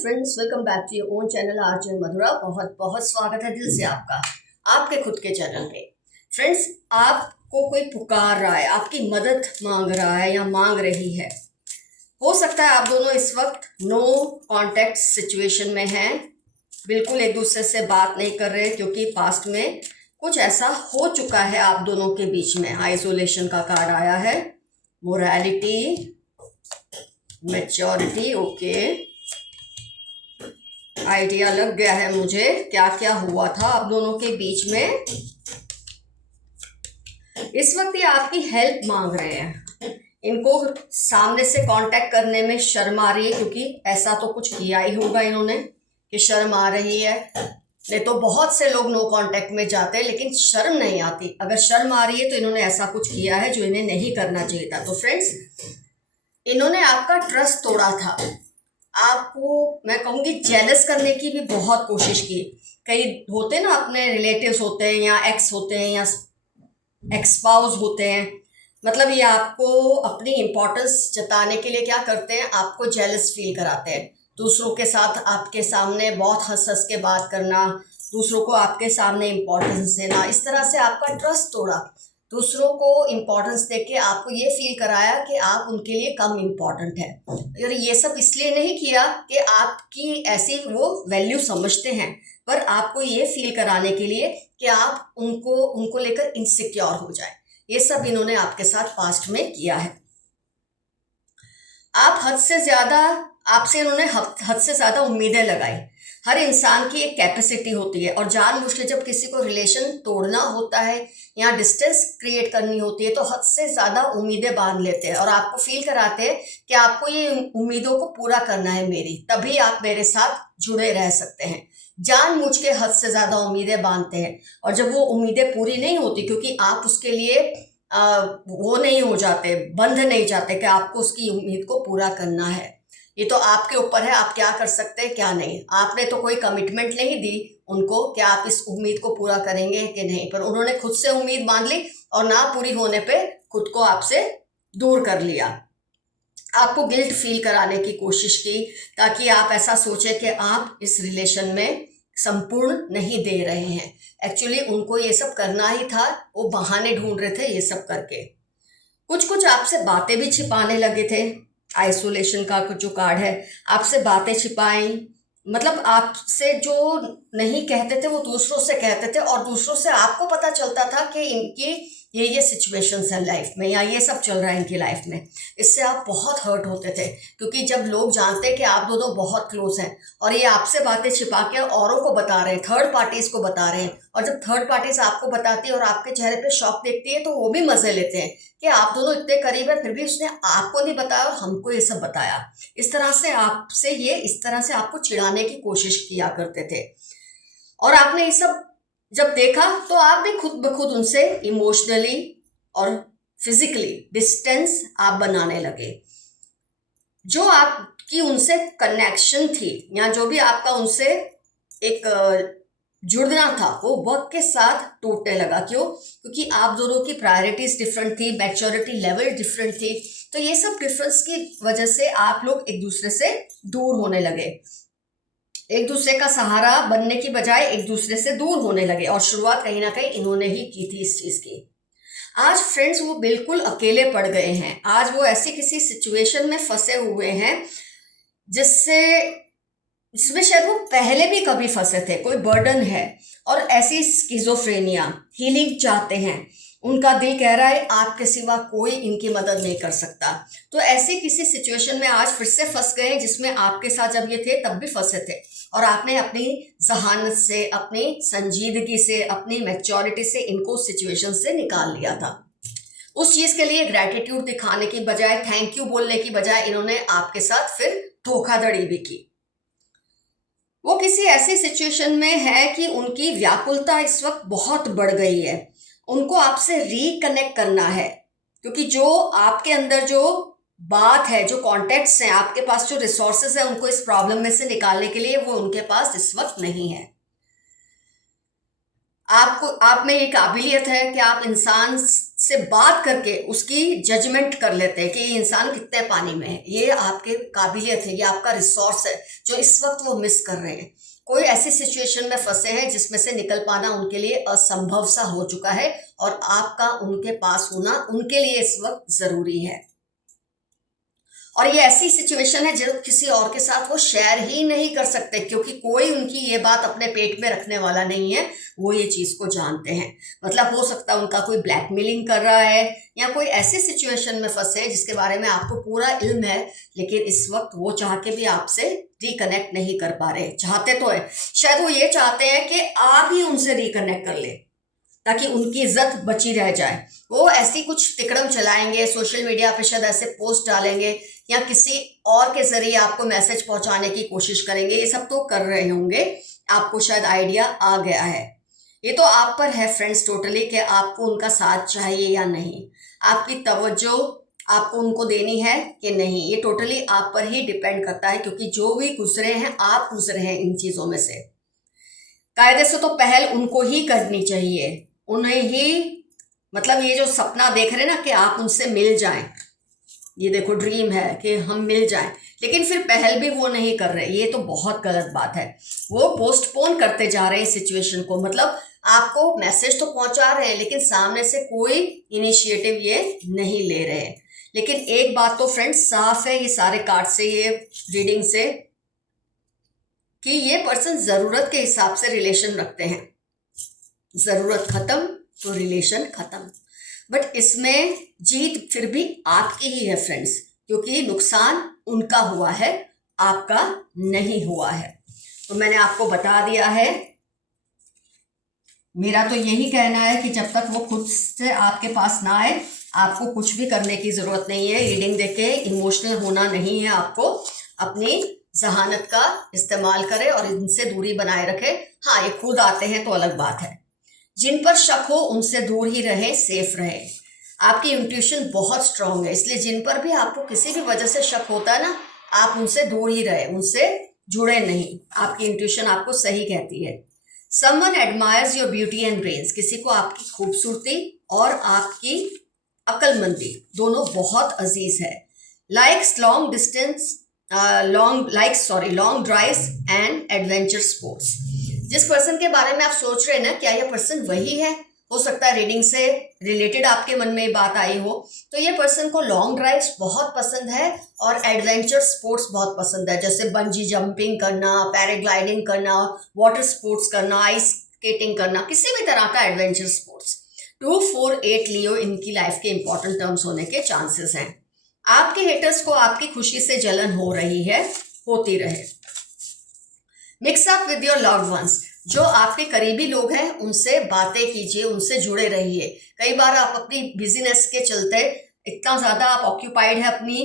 Friends, welcome back to your own channel RJ Madhura. बहुत बहुत स्वागत है दिल से आपका आपके खुद के चैनल पे। फ्रेंड्स, आपको कोई पुकार रहा है, आपकी मदद मांग रहा है या मांग रही है। हो सकता है आप दोनों इस वक्त नो कांटेक्ट सिचुएशन में हैं, बिल्कुल एक दूसरे से बात नहीं कर रहे, क्योंकि पास्ट में कुछ ऐसा हो चुका है आप दोनों के बीच में। आइसोलेशन का कार्ड आया है, मोरालिटी, मैच्योरिटी। ओके, आइडिया लग गया है मुझे क्या क्या हुआ था आप दोनों के बीच में। इस वक्त ये आपकी हेल्प मांग रहे हैं। इनको सामने से कांटेक्ट करने में शर्म आ रही है, क्योंकि ऐसा तो कुछ किया ही होगा इन्होंने कि शर्म आ रही है। नहीं तो बहुत से लोग नो कांटेक्ट में जाते हैं लेकिन शर्म नहीं आती। अगर शर्म आ रही है तो इन्होंने ऐसा कुछ किया है जो इन्हें नहीं करना चाहिए था। तो फ्रेंड्स, इन्होंने आपका ट्रस्ट तोड़ा था। आपको मैं कहूँगी जेलस करने की भी बहुत कोशिश की। कई होते हैं ना, अपने रिलेटिव्स होते हैं या एक्स होते हैं या एक्सपाउस होते हैं, मतलब ये आपको अपनी इम्पोर्टेंस जताने के लिए क्या करते हैं, आपको जेलस फील कराते हैं। दूसरों के साथ आपके सामने बहुत हंस हंस के बात करना, दूसरों को आपके सामने इम्पोर्टेंस देना, इस तरह से आपका ट्रस्ट तोड़ा। दूसरों को इम्पोर्टेंस देके आपको ये फील कराया कि आप उनके लिए कम इम्पोर्टेंट है। और ये सब इसलिए नहीं किया कि आपकी ऐसी वो वैल्यू समझते हैं, पर आपको ये फील कराने के लिए कि आप उनको लेकर इनसिक्योर हो जाए। ये सब इन्होंने आपके साथ पास्ट में किया है। आप हद से ज़्यादा आपसे इन्होंने हद से ज़्यादा उम्मीदें लगाई। हर इंसान की एक कैपेसिटी होती है, और जानबूझ के जब किसी को रिलेशन तोड़ना होता है या डिस्टेंस क्रिएट करनी होती है तो हद से ज़्यादा उम्मीदें बांध लेते हैं और आपको फील कराते हैं कि आपको ये उम्मीदों को पूरा करना है मेरी, तभी आप मेरे साथ जुड़े रह सकते हैं। जानबूझ के हद से ज़्यादा उम्मीदें बांधते हैं, और जब वो उम्मीदें पूरी नहीं होती, क्योंकि आप उसके लिए वो नहीं हो जाते, बंध नहीं जाते कि आपको उसकी उम्मीद को पूरा करना है। ये तो आपके ऊपर है, आप क्या कर सकते हैं क्या नहीं। आपने तो कोई कमिटमेंट नहीं दी उनको कि आप इस उम्मीद को पूरा करेंगे कि नहीं, पर उन्होंने खुद से उम्मीद बांध ली और ना पूरी होने पे खुद को आपसे दूर कर लिया। आपको गिल्ट फील कराने की कोशिश की, ताकि आप ऐसा सोचें कि आप इस रिलेशन में संपूर्ण नहीं दे रहे हैं। एक्चुअली उनको ये सब करना ही था, वो बहाने ढूंढ रहे थे ये सब करके। कुछ कुछ आपसे बातें भी छिपाने लगे थे। आइसोलेशन का जो कार्ड है, आपसे बातें छिपाई, मतलब आपसे जो नहीं कहते थे वो दूसरों से कहते थे, और दूसरों से आपको पता चलता था कि इनकी ये सिचुएशंस है लाइफ में, या ये सब चल रहा है इनकी लाइफ में। इससे आप बहुत हर्ट होते थे, क्योंकि जब लोग जानते हैं कि आप दोनों बहुत क्लोज हैं और ये आपसे बातें छिपा के औरों को बता रहे हैं, थर्ड पार्टीज को बता रहे हैं, और जब थर्ड पार्टीज आपको बताती है और आपके चेहरे पे शॉक देखती है तो वो भी मजे लेते हैं कि आप दोनों इतने करीब है, फिर भी उसने आपको नहीं बताया और हमको ये सब बताया। इस तरह से आपको चिढ़ाने की कोशिश किया करते थे, और आपने ये सब जब देखा तो आप भी खुद ब खुद उनसे इमोशनली और फिजिकली डिस्टेंस आप बनाने लगे। जो आपकी उनसे कनेक्शन थी या जो भी आपका उनसे एक जुड़ना था, वो वक्त के साथ टूटने लगा। क्यों? क्योंकि आप दोनों की प्रायोरिटीज डिफरेंट थी, मैच्योरिटी लेवल डिफरेंट थी। तो ये सब डिफरेंस की वजह से आप लोग एक दूसरे से दूर होने लगे, एक दूसरे का सहारा बनने की बजाय एक दूसरे से दूर होने लगे, और शुरुआत कहीं ना कहीं इन्होंने ही की थी इस चीज की। आज फ्रेंड्स, वो बिल्कुल अकेले पड़ गए हैं। आज वो ऐसी किसी सिचुएशन में फंसे हुए हैं जिसमें शायद वो पहले भी कभी फंसे थे। कोई बर्डन है, और ऐसी स्किज़ोफ्रेनिया, हीलिंग चाहते हैं। उनका दिल कह रहा है आपके सिवा कोई इनकी मदद नहीं कर सकता। तो ऐसे किसी सिचुएशन में आज फिर से फंस गए, जिसमें आपके साथ जब ये थे तब भी फंसे थे, और आपने अपनी जहानत से, अपनी संजीदगी से, अपनी मैच्योरिटी से इनको सिचुएशन से निकाल लिया था। उस चीज के लिए ग्रैटिट्यूड दिखाने की बजाय, थैंक यू बोलने की बजाय, इन्होंने आपके साथ फिर धोखाधड़ी भी की। वो किसी ऐसी सिचुएशन में है कि उनकी व्याकुलता इस वक्त बहुत बढ़ गई है। उनको आपसे रिकनेक्ट करना है, क्योंकि जो आपके अंदर जो बात है, जो कॉन्टेक्ट्स हैं, आपके पास जो रिसोर्सेज है, उनको इस प्रॉब्लम में से निकालने के लिए वो उनके पास इस वक्त नहीं है। आप में ये काबिलियत है कि आप इंसान से बात करके उसकी जजमेंट कर लेते हैं कि ये इंसान कितने पानी में है। ये आपके काबिलियत है, ये आपका रिसोर्स है जो इस वक्त वो मिस कर रहे हैं। कोई ऐसी सिचुएशन में फंसे हैं जिसमें से निकल पाना उनके लिए असंभव सा हो चुका है और आपका उनके पास होना उनके लिए इस वक्त जरूरी है। और ये ऐसी सिचुएशन है जो किसी और के साथ वो शेयर ही नहीं कर सकते, क्योंकि कोई उनकी ये बात अपने पेट में रखने वाला नहीं है। वो ये चीज को जानते हैं। मतलब हो सकता है उनका कोई ब्लैकमेलिंग कर रहा है या कोई ऐसी सिचुएशन में फंसे जिसके बारे में आपको पूरा इल्म है, लेकिन इस वक्त वो चाह के भी आपसे रिकनेक्ट नहीं कर पा रहे। चाहते तो है, शायद वो ये चाहते हैं कि आप ही उनसे रिकनेक्ट कर ले ताकि उनकी इज्जत बची रह जाए। वो ऐसी कुछ तिकड़म चलाएंगे, सोशल मीडिया पे शायद ऐसे पोस्ट डालेंगे या किसी और के जरिए आपको मैसेज पहुंचाने की कोशिश करेंगे। ये सब तो कर रहे होंगे, आपको शायद आइडिया आ गया है। ये तो आप पर है फ्रेंड्स टोटली कि आपको उनका साथ चाहिए या नहीं, आपकी तवज्जो आपको उनको देनी है कि नहीं। ये टोटली आप पर ही डिपेंड करता है, क्योंकि जो भी गुजरे हैं आप गुजरे हैं इन चीजों में से। कायदे से तो पहल उनको ही करनी चाहिए, उन्हें ही। मतलब ये जो सपना देख रहे हैं ना कि आप उनसे मिल जाएं, ये देखो ड्रीम है कि हम मिल जाएं, लेकिन फिर पहल भी वो नहीं कर रहे। ये तो बहुत गलत बात है। वो पोस्टपोन करते जा रहे हैं सिचुएशन को। मतलब आपको मैसेज तो पहुंचा रहे हैं लेकिन सामने से कोई इनिशिएटिव ये नहीं ले रहे हैं। लेकिन एक बात तो फ्रेंड्स साफ है ये सारे कार्ड से, ये रीडिंग से, कि ये पर्सन जरूरत के हिसाब से रिलेशन रखते हैं। जरूरत खत्म तो रिलेशन खत्म। बट इसमें जीत फिर भी आपकी ही है फ्रेंड्स, क्योंकि नुकसान उनका हुआ है, आपका नहीं हुआ है। तो मैंने आपको बता दिया है। मेरा तो यही कहना है कि जब तक वो खुद से आपके पास ना आए आपको कुछ भी करने की जरूरत नहीं है। रीडिंग देके इमोशनल होना नहीं है आपको। अपनी जहानत का इस्तेमाल करें और इनसे दूरी बनाए रखें। हाँ, ये खुद आते हैं तो अलग बात है। जिन पर शक हो उनसे दूर ही रहे, सेफ रहे। आपकी इंट्यूशन बहुत स्ट्रांग है, इसलिए जिन पर भी आपको किसी भी वजह से शक होता है ना, आप उनसे दूर ही रहे, उनसे जुड़े नहीं। आपकी इंट्यूशन आपको सही कहती है। Someone admires your beauty and brains. किसी को आपकी खूबसूरती और आपकी अक्लमंदी दोनों बहुत अजीज है। Likes long distance long drives and adventure sports. जिस पर्सन के बारे में आप सोच रहे हैं ना, क्या यह पर्सन वही है? हो सकता है रीडिंग से रिलेटेड आपके मन में बात आई हो। तो ये पर्सन को लॉन्ग ड्राइव्स बहुत पसंद है और एडवेंचर स्पोर्ट्स बहुत पसंद है, जैसे बंजी जंपिंग करना, पैराग्लाइडिंग करना, वाटर स्पोर्ट्स करना, आइस स्केटिंग करना, किसी भी तरह का एडवेंचर स्पोर्ट्स। 2, 4, 8 लियो इनकी लाइफ के इंपॉर्टेंट टर्म्स होने के चांसेस हैं। आपके हेटर्स को आपकी खुशी से जलन हो रही है, होती रहे। Mix up with your loved ones. जो आपके करीबी लोग हैं उनसे बातें कीजिए, उनसे जुड़े रहिए। कई बार आप अपनी बिजीनेस के चलते इतना ज़्यादा आप ऑक्यूपाइड है अपनी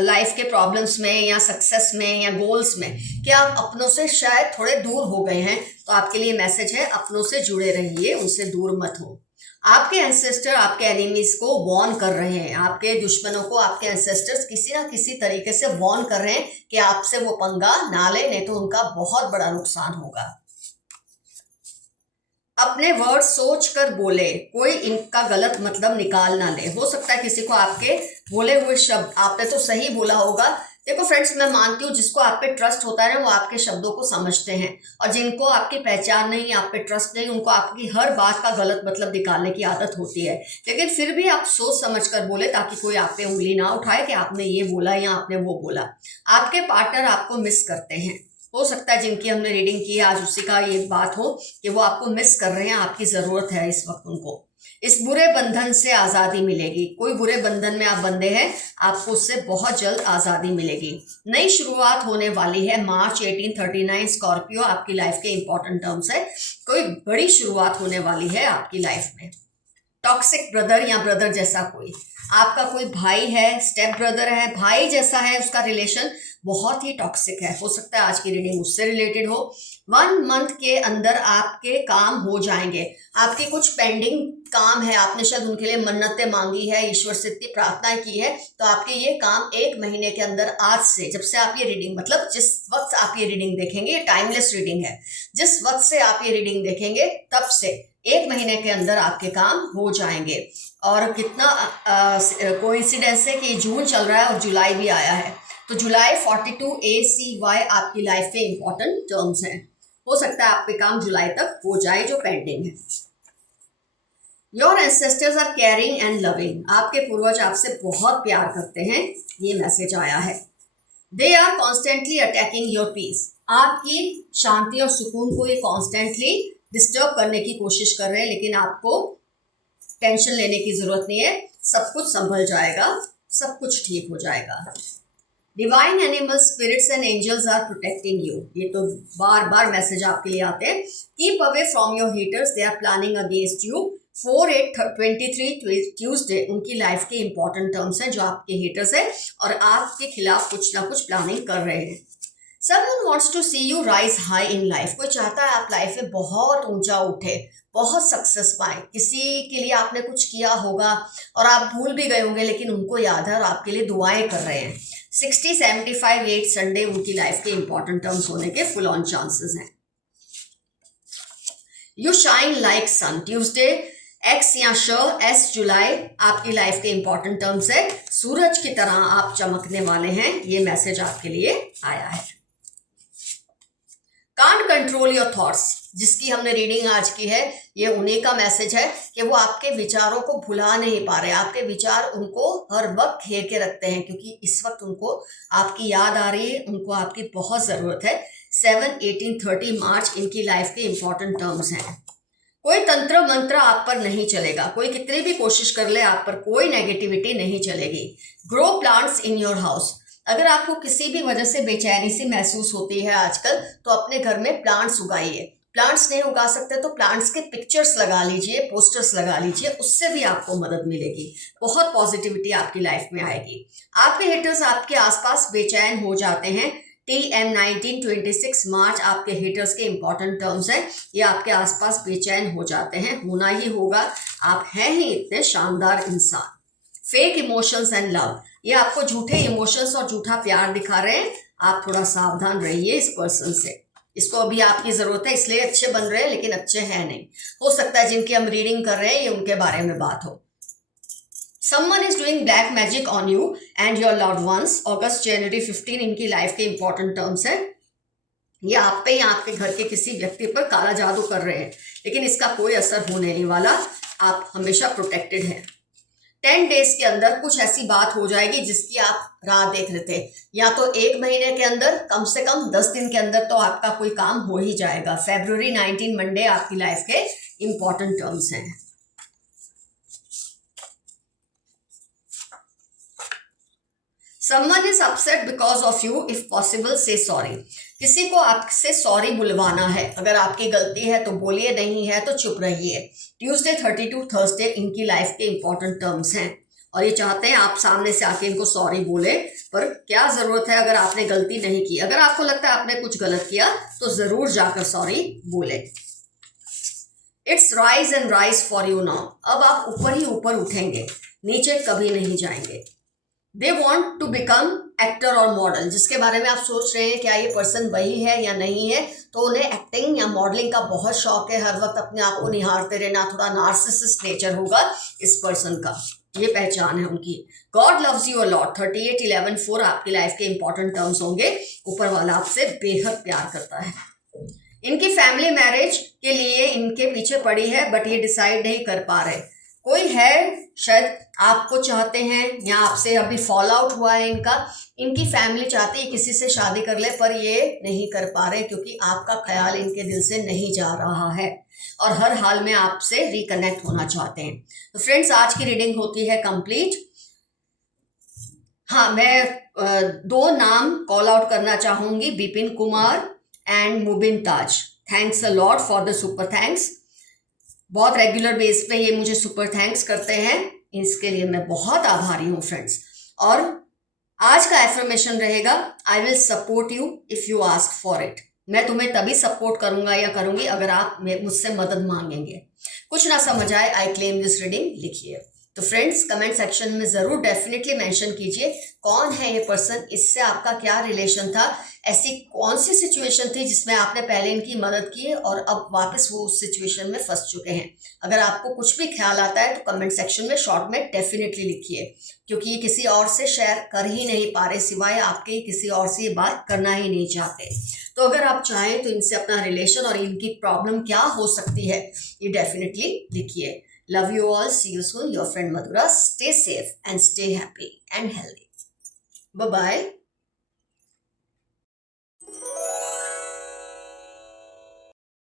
लाइफ के प्रॉब्लम्स में या सक्सेस में या गोल्स में कि आप अपनों से शायद थोड़े दूर हो गए हैं। तो आपके लिए मैसेज है, अपनों से जुड़े रहिए, उनसे दूर मत हो। आपके एंसेस्टर आपके एनिमीज को वॉर्न कर रहे हैं। आपके दुश्मनों को आपके एंसेस्टर्स किसी ना किसी तरीके से वॉर्न कर रहे हैं कि आपसे वो पंगा ना ले, नहीं तो उनका बहुत बड़ा नुकसान होगा। अपने वर्ड सोच कर बोले, कोई इनका गलत मतलब निकाल ना ले। हो सकता है किसी को आपके बोले हुए शब्द, आपने तो सही बोला होगा। देखो फ्रेंड्स, मैं मानती हूँ जिसको आप पे ट्रस्ट होता है ना, वो आपके शब्दों को समझते हैं, और जिनको आपकी पहचान नहीं, आप पे ट्रस्ट नहीं, उनको आपकी हर बात का गलत मतलब निकालने की आदत होती है। लेकिन फिर भी आप सोच समझ कर बोले ताकि कोई आप पे उंगली ना उठाए कि आपने ये बोला या आपने वो बोला। आपके पार्टनर आपको मिस करते हैं। हो सकता है जिनकी हमने रीडिंग की है आज उसी का ये बात हो कि वो आपको मिस कर रहे हैं, आपकी ज़रूरत है इस वक्त उनको। इस बुरे बंधन से आज़ादी मिलेगी। कोई बुरे बंधन में आप बंधे हैं, आपको उससे बहुत जल्द आज़ादी मिलेगी। नई शुरुआत होने वाली है। मार्च 1839 स्कॉर्पियो आपकी लाइफ के इंपॉर्टेंट टर्म्स है। कोई बड़ी शुरुआत होने वाली है आपकी लाइफ में। टॉक्सिक ब्रदर या ब्रदर जैसा कोई, आपका कोई भाई है, स्टेप ब्रदर है, भाई जैसा है, उसका रिलेशन बहुत ही टॉक्सिक है। हो सकता है आज की रीडिंग उससे रिलेटेड हो। 1 मंथ के अंदर आपके काम हो जाएंगे। आपके कुछ पेंडिंग काम है, आपने शायद उनके लिए मन्नतें मांगी है, ईश्वर से इतनी प्रार्थना की है, तो आपके ये काम 1 महीने के अंदर, आज से, जब से आप ये रीडिंग, मतलब जिस वक्त आप ये रीडिंग देखेंगे, ये टाइमलेस रीडिंग है, जिस वक्त से आप ये रीडिंग देखेंगे तब से 1 महीने के अंदर आपके काम हो जाएंगे। और कितना कोइंसिडेंस है कि जून चल रहा है और जुलाई भी आया है। तो जुलाई 42 ACY आपकी लाइफ के इंपॉर्टेंट टर्म्स हैं। हो सकता है आपके काम जुलाई तक हो जाए जो पेंडिंग है। Your ancestors are caring and loving, आपके पूर्वज आपसे बहुत प्यार करते हैं, ये मैसेज आया है। They are constantly attacking your peace, आपकी शांति और सुकून को ये कॉन्स्टेंटली डिस्टर्ब करने की कोशिश कर रहे हैं, लेकिन आपको टेंशन लेने की जरूरत नहीं है, सब कुछ संभल जाएगा, सब कुछ ठीक हो जाएगा। Divine animals, spirits and angels are protecting you, ये तो बार बार मैसेज आपके लिए आते हैं। Keep away from your haters, they are planning against you. 4/8/23 Tuesday उनकी लाइफ के इंपॉर्टेंट टर्म्स हैं, जो आपके हेटर्स हैं और आपके खिलाफ कुछ ना कुछ प्लानिंग कर रहे हैं। Someone wants to see you rise high in life, कोई चाहता है आप लाइफ में बहुत ऊंचा उठे, बहुत सक्सेस पाए। किसी के लिए आपने कुछ किया होगा और आप भूल भी गए होंगे, लेकिन उनको याद है और आपके लिए दुआएं कर रहे हैं। 60, 75, 8 संडे उनकी लाइफ के इंपॉर्टेंट टर्म्स होने के फुल ऑन चांसेस हैं। You shine like sun, Tuesday X या एस जुलाई आपकी लाइफ के इंपॉर्टेंट टर्म्स है। सूरज की तरह आप चमकने वाले हैं, ये मैसेज आपके लिए आया है। कांट कंट्रोल योर थॉट्स, जिसकी हमने रीडिंग आज की है, ये उन्हीं का मैसेज है कि वो आपके विचारों को भुला नहीं पा रहे। आपके विचार उनको हर वक्त घेर के रखते हैं, क्योंकि इस वक्त उनको आपकी याद आ रही है, उनको आपकी बहुत ज़रूरत है। 7, 18, 30 मार्च इनकी लाइफ के इंपॉर्टेंट टर्म्स हैं। कोई तंत्र मंत्र आप पर नहीं चलेगा, कोई कितनी भी कोशिश कर ले आप पर कोई नेगेटिविटी नहीं चलेगी। Grow plants in your house, अगर आपको किसी भी वजह से बेचैनी सी महसूस होती है आजकल, तो अपने घर में प्लांट्स उगाइए। प्लांट्स नहीं उगा सकते तो प्लांट्स के पिक्चर्स लगा लीजिए, पोस्टर्स लगा लीजिए, उससे भी आपको मदद मिलेगी। बहुत पॉजिटिविटी आपकी लाइफ में आएगी। आपके हेटर्स आपके आसपास बेचैन हो जाते हैं। TM 1926 मार्च आपके हेटर्स के इंपॉर्टेंट टर्म्स हैं, ये आपके आसपास बेचैन हो जाते हैं, होना ही होगा, आप हैं ही इतने शानदार इंसान। फेक इमोशंस एंड लव, ये आपको झूठे इमोशंस और झूठा प्यार दिखा रहे हैं, आप थोड़ा सावधान रहिए इस पर्सन से। इसको अभी आपकी जरूरत है, इसलिए अच्छे बन रहे हैं, लेकिन अच्छे हैं नहीं। हो सकता है जिनकी हम रीडिंग कर रहे हैं ये उनके बारे में बात हो। Someone is doing black magic on you and your loved ones, August, January 15 इनकी लाइफ के इंपॉर्टेंट टर्म्स है। ये आप पे या आपके घर के किसी व्यक्ति पर काला जादू कर रहे हैं, लेकिन इसका कोई असर होने नहीं वाला, आप हमेशा प्रोटेक्टेड हैं। 10 डेज के अंदर कुछ ऐसी बात हो जाएगी जिसकी आप राह देख रहे थे, या तो 1 महीने के अंदर, कम से कम 10 दिन के अंदर तो आपका कोई काम हो ही जाएगा। February 19 मंडे आपकी लाइफ के इंपॉर्टेंट टर्म्स हैं। Someone is upset because of you, if possible say sorry, किसी को आपसे सॉरी बुलवाना है, अगर आपकी गलती है तो बोलिए, नहीं है तो चुप रहिए। ट्यूसडे 32 थर्सडे इनकी लाइफ के इंपॉर्टेंट टर्म्स हैं और ये चाहते हैं आप सामने से आके इनको सॉरी बोले, पर क्या ज़रूरत है अगर आपने गलती नहीं की। अगर आपको लगता है आपने कुछ गलत किया तो ज़रूर जाकर सॉरी बोले। It's rise and rise for you now, अब आप ऊपर ही ऊपर उठेंगे, नीचे कभी नहीं जाएंगे। They want to become actor और मॉडल, जिसके बारे में आप सोच रहे हैं क्या ये पर्सन वही है या नहीं है, तो उन्हें एक्टिंग या मॉडलिंग का बहुत शौक है, हर वक्त अपने आप को निहारते रहना, थोड़ा नार्सिसिस्ट नेचर होगा इस पर्सन का, ये पहचान है उनकी। God loves you a lot, 38/11/4 आपकी लाइफ के इंपॉर्टेंट टर्म्स होंगे। ऊपर वाला आपसे बेहद प्यार करता है। इनकी फैमिली मैरिज के लिए इनके पीछे पड़ी है, बट ये डिसाइड नहीं कर पा रहे। कोई है शायद आपको चाहते हैं या आपसे अभी फॉल आउट हुआ है इनका, इनकी फैमिली चाहती है किसी से शादी कर ले, पर ये नहीं कर पा रहे क्योंकि आपका ख्याल इनके दिल से नहीं जा रहा है और हर हाल में आपसे रिकनेक्ट होना चाहते हैं। तो फ्रेंड्स, आज की रीडिंग होती है कंप्लीट। हाँ, मैं 2 नाम कॉल आउट करना चाहूँगी, Bipin Kumar and Mubin Taj. Thanks a lot for the super thanks. बहुत रेगुलर बेस पे ये मुझे सुपर थैंक्स करते हैं, इसके लिए मैं बहुत आभारी हूँ फ्रेंड्स। और आज का एफर्मेशन रहेगा, I will support you if you ask for it. मैं तुम्हें तभी सपोर्ट करूँगा या करूँगी अगर आप मुझसे मदद मांगेंगे। कुछ ना समझ आए, आई क्लेम दिस रीडिंग लिखिए। तो फ्रेंड्स कमेंट सेक्शन में ज़रूर डेफिनेटली मेंशन कीजिए कौन है ये पर्सन, इससे आपका क्या रिलेशन था, ऐसी कौन सी सिचुएशन थी जिसमें आपने पहले इनकी मदद की और अब वापस वो उस सिचुएशन में फंस चुके हैं। अगर आपको कुछ भी ख्याल आता है तो कमेंट सेक्शन में शॉर्ट में डेफिनेटली लिखिए, क्योंकि ये किसी और से शेयर कर ही नहीं पा रहे, सिवाय आपके किसी और से ये बात करना ही नहीं चाहते। तो अगर आप चाहें तो इनसे अपना रिलेशन और इनकी प्रॉब्लम क्या हो सकती है ये डेफिनेटली लिखिए। Love you all. See you soon. Your friend Madhura. Stay safe and stay happy and healthy. Bye bye.